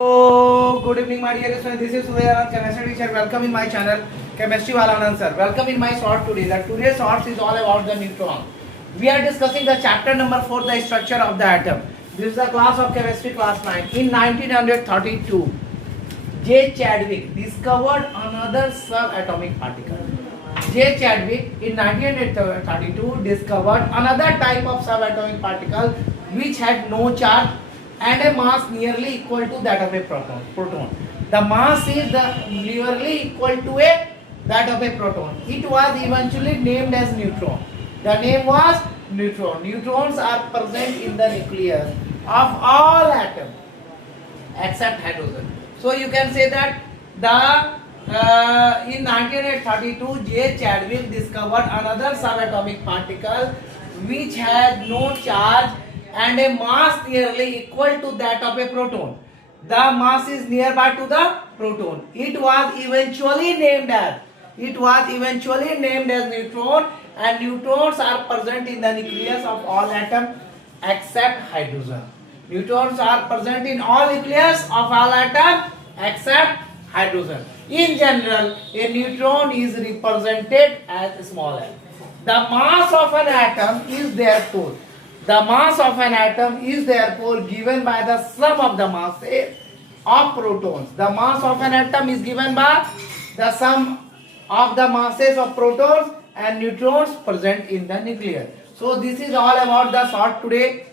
So, good evening, my dear students. This is Surya, chemistry teacher. Welcome in my channel, Chemistry Wala Anand sir. Welcome in my short today. Today's short is all about the neutron. We are discussing the chapter number 4, the structure of the atom. This is the class of chemistry, class 9. In 1932, J. Chadwick discovered another subatomic particle. J. Chadwick in 1932 discovered another type of subatomic particle which had no charge and a mass nearly equal to that of a proton. The mass is nearly equal to that of a proton. It was eventually named as neutron. The name was neutron. Neutrons are present in the nucleus of all atoms except hydrogen. So you can say that in 1932 J. Chadwick discovered another subatomic particle which had no charge and a mass nearly equal to that of a proton. The mass is nearby to the proton. It was eventually named as neutron, and neutrons are present in the nucleus of all atoms except hydrogen. Neutrons are present in all nucleus of all atoms except hydrogen. In general, a neutron is represented as small l. The mass of an atom is therefore given by the sum of the masses of protons. The mass of an atom is given by the sum of the masses of protons and neutrons present in the nucleus. So this is all about the short today.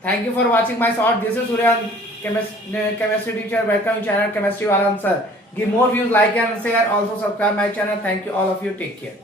Thank you for watching my short. This is Surya, chemistry teacher. Welcome to channel Chemistry Wala Answer. Give more views, like and share. Also subscribe my channel. Thank you all of you. Take care.